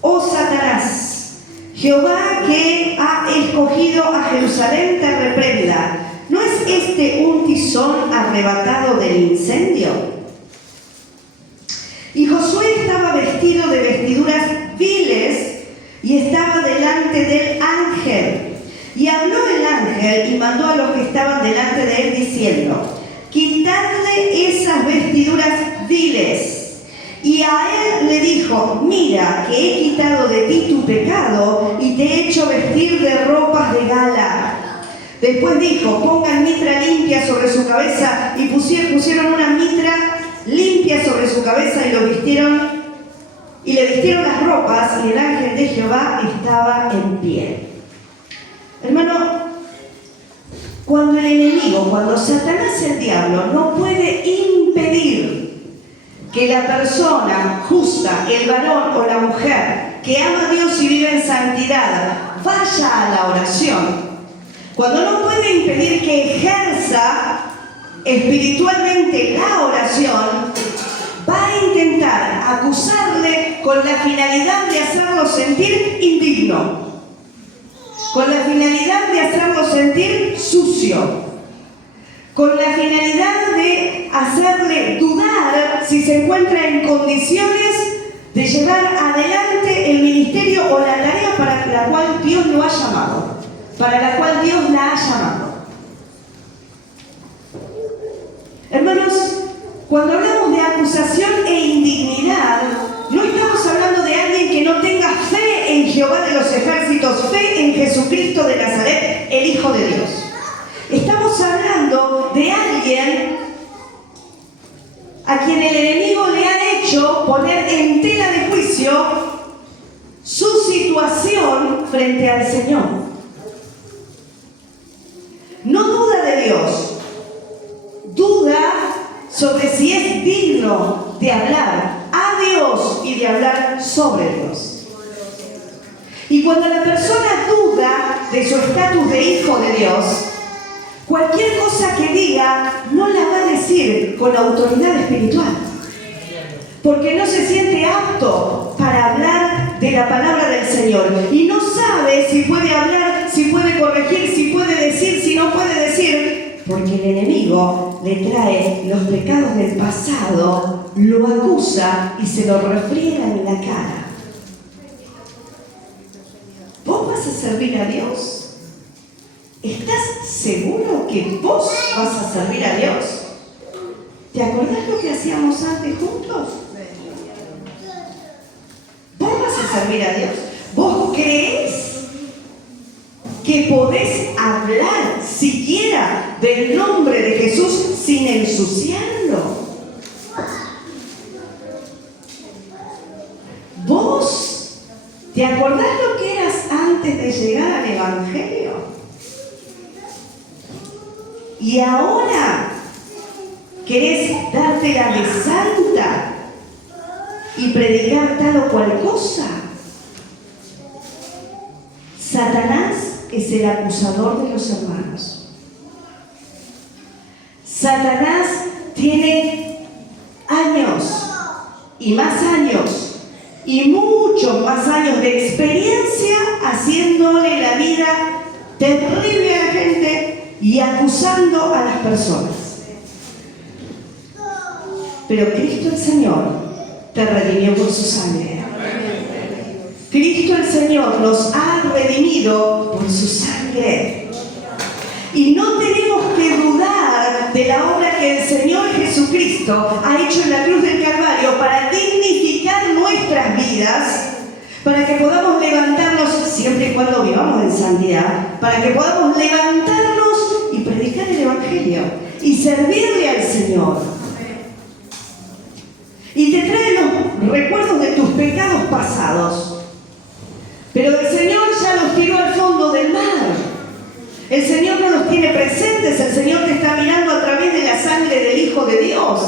oh Satanás. Jehová que ha escogido a Jerusalén te reprenda. ¿No es este un tizón arrebatado del incendio? Y Josué estaba vestido de vestiduras viles y estaba delante del ángel. Y habló el ángel y mandó a los que estaban delante de él diciendo: quitadle esas vestiduras viles. Y a él le dijo: mira que he quitado de ti tu pecado y te he hecho vestir de ropas de gala. Después dijo: pongan mitra limpia sobre su cabeza. Y pusieron una mitra limpia sobre su cabeza y lo vistieron, y le vistieron las ropas, y el ángel de Jehová estaba en pie. Hermano, Cuando el enemigo, cuando Satanás, el diablo, no puede impedir que la persona justa, el varón o la mujer que ama a Dios y vive en santidad, vaya a la oración, cuando no puede impedir que ejerza espiritualmente la oración, va a intentar acusarle con la finalidad de hacerlo sentir indigno, con la finalidad de hacerlo sentir sucio, con la finalidad de hacerle dudar si se encuentra en condiciones de llevar adelante el ministerio o la tarea para la cual Dios lo ha llamado, para la cual Dios la ha llamado. Hermanos, cuando hablamos de acusación e indignidad, no estamos hablando de alguien que no tenga fe en Jehová de los ejércitos, fe en Jesucristo de Nazaret, el Hijo de Dios. Estamos hablando de alguien a quien el enemigo le ha hecho poner en tela de juicio su situación frente al Señor. No duda de Dios, duda sobre si es digno de hablar a Dios y de hablar sobre Dios. Y cuando la persona duda de su estatus de hijo de Dios, cualquier cosa que diga no la va a decir con autoridad espiritual, porque no se siente apto para hablar de la palabra del Señor y no sabe si puede hablar, si puede corregir, si puede decir, si no puede decir, porque el enemigo le trae los pecados del pasado, lo acusa y se lo refriega en la cara. ¿Vos vas a servir a Dios? ¿Estás seguro que vos vas a servir a Dios? ¿Te acordás lo que hacíamos antes juntos? ¿Vos vas a servir a Dios? ¿Vos creés que podés hablar siquiera del nombre de Jesús sin ensuciarlo? ¿Vos te acordás lo que eras antes de llegar al Evangelio? Y ahora querés darte la de santa y predicar tal o cual cosa. Satanás es el acusador de los hermanos. Satanás tiene años y más años y muchos más años de experiencia haciéndole la vida terrible a la gente y acusando a las personas. Pero Cristo el Señor te redimió por su sangre. Cristo el Señor nos ha redimido por su sangre. Y no tenemos que dudar de la obra que el Señor Jesucristo ha hecho en la cruz del Calvario para dignificar nuestras vidas, para que podamos levantarnos, siempre y cuando vivamos en santidad, para que podamos levantarnos y predicar el Evangelio y servirle al Señor. Y te trae los recuerdos de tus pecados pasados. Pero el Señor ya los tiró al fondo del mar. El Señor no los tiene presentes. El Señor te está mirando a través de la sangre del Hijo de Dios.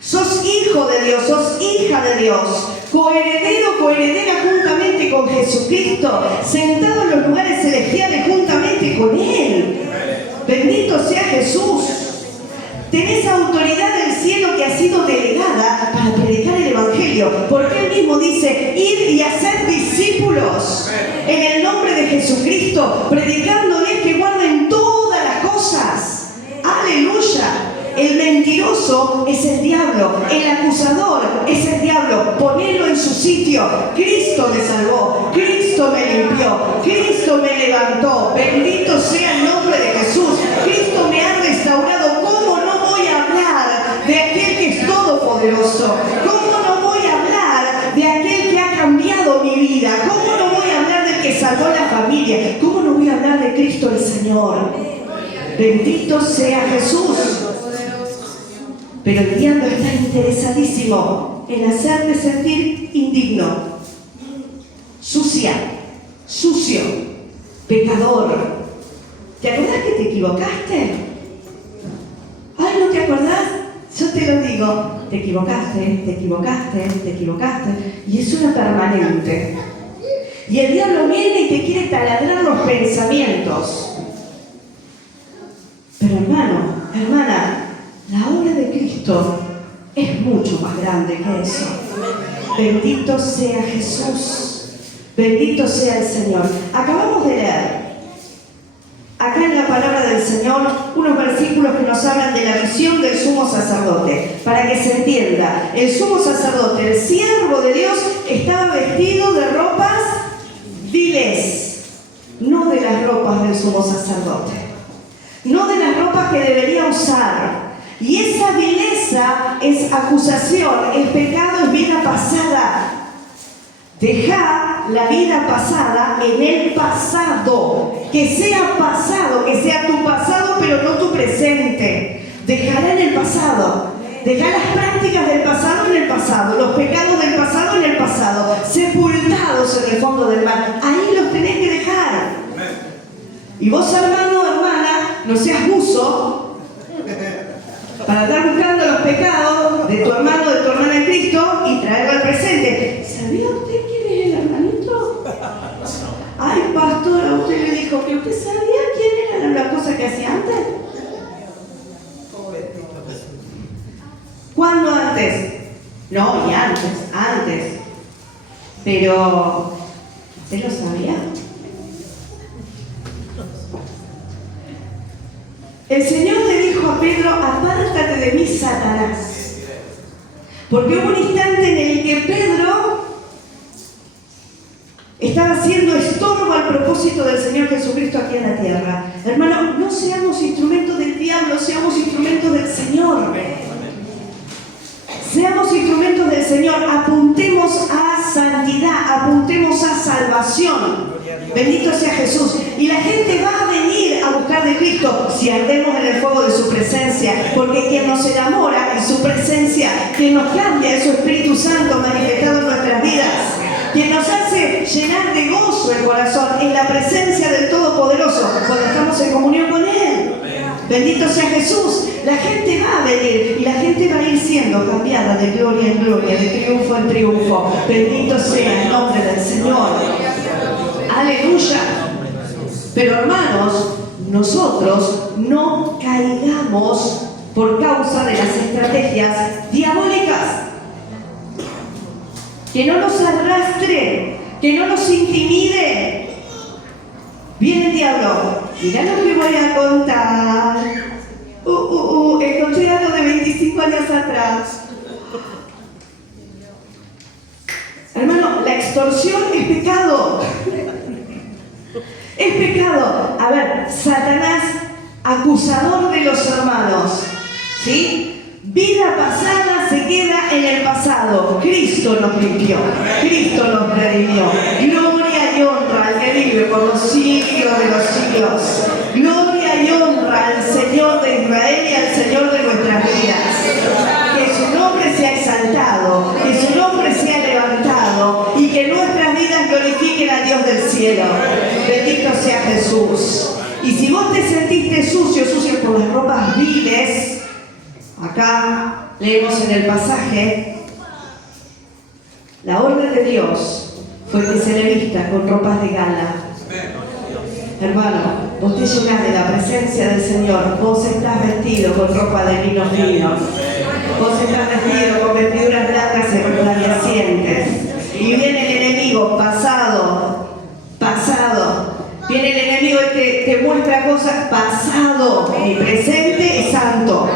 Sos hijo de Dios, sos hija de Dios, coheredero, coheredera juntamente con Jesucristo, sentado en los lugares celestiales juntamente con Él. Bendito sea Jesús. Tenés autoridad del cielo que ha sido delegada para predicar el Evangelio, porque Él mismo dice, id y haced discípulos en el nombre de Jesucristo, predicándoles que guarden todas las cosas. Aleluya. El mentiroso es el diablo, el acusador es el diablo. Ponelo en su sitio. Cristo me salvó, Cristo me limpió, Cristo me levantó. Bendito sea el nombre de Jesús. Cristo me ha restaurado. ¿Cómo no voy a hablar de aquel que es todopoderoso? ¿Cómo no voy a hablar de aquel que ha cambiado mi vida? ¿Cómo no voy a hablar del que salvó la familia? ¿Cómo no voy a hablar de Cristo el Señor? Bendito sea Jesús. Pero el diablo está interesadísimo en hacerte sentir indigno, sucia, sucio, pecador. ¿Te acordás que te equivocaste? Ay, ¿no te acordás? Yo te lo digo, te equivocaste, te equivocaste, te equivocaste. Y es una permanente. Y el diablo viene y te quiere taladrar los pensamientos. Pero hermano, hermana, la obra de Cristo es mucho más grande que eso. Bendito sea Jesús. Bendito sea el Señor. Acabamos de leer acá en la palabra del Señor unos versículos que nos hablan de la visión del sumo sacerdote. Para que se entienda, el sumo sacerdote, el siervo de Dios, estaba vestido de ropas viles, no de las ropas del sumo sacerdote, no de las ropas que debería usar. Y esa vileza es acusación, es pecado, es vida pasada. Deja la vida pasada en el pasado. Que sea pasado, que sea tu pasado, pero no tu presente. Dejará en el pasado. Dejar las prácticas del pasado en el pasado, los pecados del pasado en el pasado, sepultados en el fondo del mar. Ahí los tenés que dejar. Y vos, hermano o hermana, no seas buzo para estar buscando los pecados de tu hermano o de tu hermana en Cristo y traerlo al presente. ¿Sabía usted quién es el hermanito? Ay, pastora, usted le dijo que usted sabía quién era la cosa que hacía antes. ¿Cuándo antes? No, y antes. Pero, ¿usted lo sabía? El Señor le dijo a Pedro, apártate de mí, Satanás. Porque hubo un instante en el que Pedro estaba siendo estorbo al propósito del Señor Jesucristo aquí en la tierra. Hermano, no seamos instrumentos del diablo, seamos instrumentos del Señor. Seamos instrumentos del Señor, apuntemos a santidad, apuntemos a salvación. Bendito sea Jesús. Y la gente va a venir a buscar de Cristo si ardemos en el fuego de su presencia. Porque quien nos enamora en su presencia, quien nos cambia es su Espíritu Santo manifestado en nuestras vidas, quien nos hace llenar de gozo el corazón en la presencia del Todopoderoso cuando estamos en comunión con Él. Bendito sea Jesús. La gente va a venir y la gente va a ir siendo cambiada de gloria en gloria, de triunfo en triunfo. Bendito sea el nombre del Señor. Aleluya. Pero hermanos, nosotros no caigamos por causa de las estrategias diabólicas. Que no nos arrastre, que no nos intimide. Viene el diablo. Mirá lo que voy a contar. Encontré algo de 25 años atrás. Hermano, la extorsión es pecado. Es pecado. A ver, Satanás, acusador de los hermanos, ¿sí? Vida pasada se queda en el pasado. Cristo nos limpió. Cristo nos redimió. Gloria y honra al que vive por los siglos de los siglos. Gloria y honra al Señor de Israel y al Señor de nuestras vidas. Que su nombre sea exaltado, que su nombre sea levantado y que nuestras vidas glorifiquen a Dios del cielo. Bendito sea Jesús. Y si vos te sentiste sucio por las ropas viles, acá leemos en el pasaje, la orden de Dios fue que se le vista con ropas de gala. Hermano, vos te llenás de la presencia del Señor, vos estás vestido con ropa de lino fino, vos estás vestido con vestiduras largas y resplandecientes. Y viene el enemigo pasado, viene el enemigo y te muestra cosas pasado. Mi presente es santo,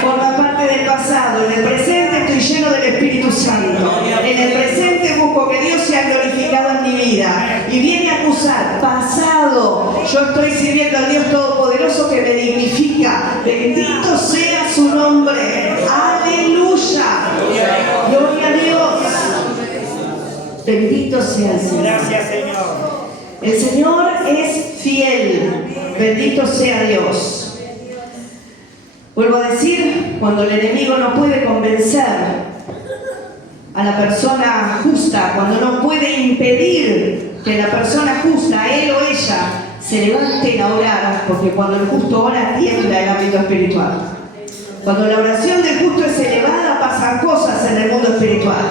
forma parte del pasado. En el presente estoy lleno del Espíritu Santo. En el presente busco que Dios sea glorificado en mi vida. Y viene a acusar, pasado. Yo estoy sirviendo al Dios Todopoderoso que me dignifica. Bendito sea su nombre. Aleluya. Gloria a Dios. Bendito sea el Señor. Gracias, Señor. El Señor es fiel. Bendito sea Dios. Vuelvo a decir, cuando el enemigo no puede convencer a la persona justa, cuando no puede impedir que la persona justa, él o ella, se levanten a orar, porque cuando el justo ora tiembla el ámbito espiritual. Cuando la oración del justo es elevada, pasan cosas en el mundo espiritual.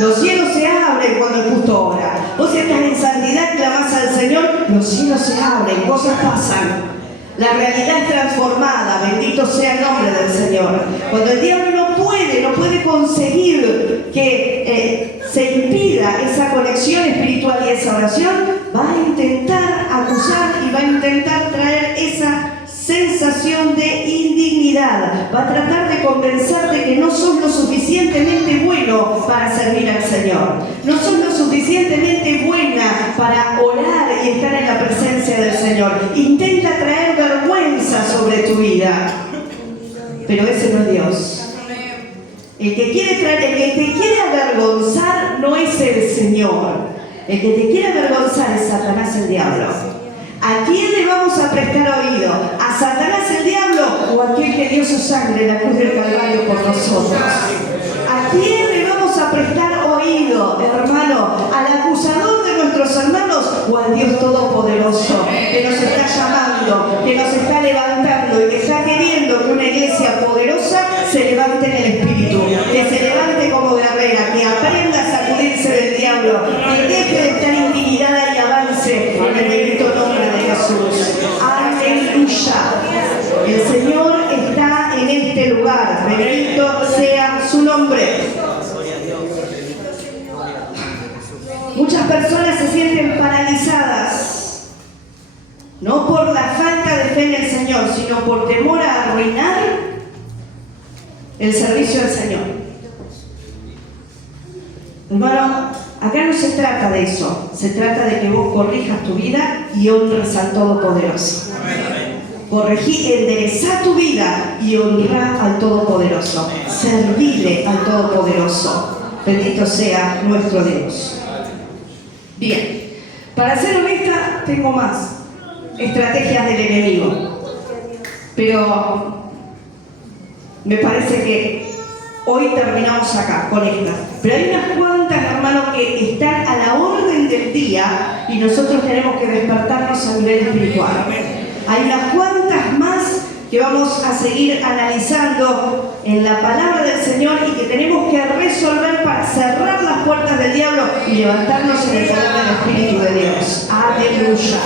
Los cielos se abren cuando el justo ora. Vos estás en santidad, clamás al Señor, los cielos se abren, cosas pasan. La realidad es transformada, bendito sea el nombre del Señor. Cuando el diablo no puede conseguir que se impida esa conexión espiritual y esa oración, va a intentar acusar y va a intentar traer esa sensación de indignidad. Va a tratar de convencerte que no sos lo suficientemente bueno para servir al Señor. No sos lo suficientemente buena para orar y estar en la presencia del Señor. Intenta traer vergüenza sobre tu vida. Pero ese no es Dios. El que te quiere avergonzar no es el Señor. El que te quiere avergonzar es Satanás, el diablo. ¿A quién le vamos a prestar oído? ¿A Satanás el diablo o a aquel que dio su sangre en la cruz del Calvario por nosotros? ¿A quién le vamos a prestar oído, hermano? ¿Al acusador de nuestros hermanos o al Dios Todopoderoso que nos está llamando, que nos está levantando y que está queriendo que una iglesia poderosa se levante en el Espíritu, que se levante como guerrera, que aprenda a sacudirse del diablo, que deje de estar intimidada y avance en el bendito nombre de Jesús? Aleluya. El Señor está en este lugar. Bendito sea su nombre. Muchas personas se sienten paralizadas, no por la falta de fe en el Señor, sino por temor a arruinar el servicio al Señor. Hermano, acá no se trata de eso, se trata de que vos corrijas tu vida y honres al Todopoderoso. Corregí, enderezá tu vida y honrá al Todopoderoso. Servile al Todopoderoso. Bendito sea nuestro Dios. Bien, para ser honesta, tengo más estrategias del enemigo. Pero me parece que hoy terminamos acá con estas. Pero hay unas cuantas, hermanos, que están a la orden del día y nosotros tenemos que despertarnos a nivel espiritual. Hay unas cuantas más que vamos a seguir analizando en la palabra del Señor y que tenemos que resolver para cerrar las puertas del diablo y levantarnos en el poder del Espíritu de Dios. Aleluya.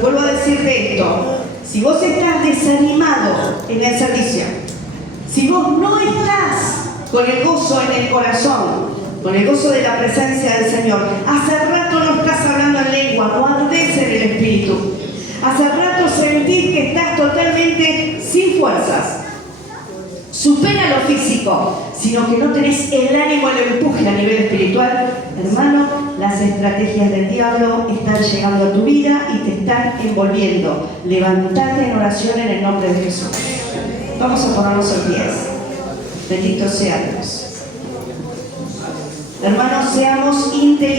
Vuelvo a decirte esto. Si vos estás desanimado en el servicio, si vos no estás con el gozo en el corazón, con el gozo de la presencia del Señor, hace rato no estás hablando en lengua, no ardés en el Espíritu. Hace rato sentís que estás totalmente sin fuerzas. Supera lo físico, sino que no tenés el ánimo, el empuje a nivel espiritual. Hermano, las estrategias del diablo están llegando a tu vida y te están envolviendo. Levantate en oración en el nombre de Jesús. Vamos a ponernos en pies. Bendito sea Dios. Hermanos, seamos inteligentes.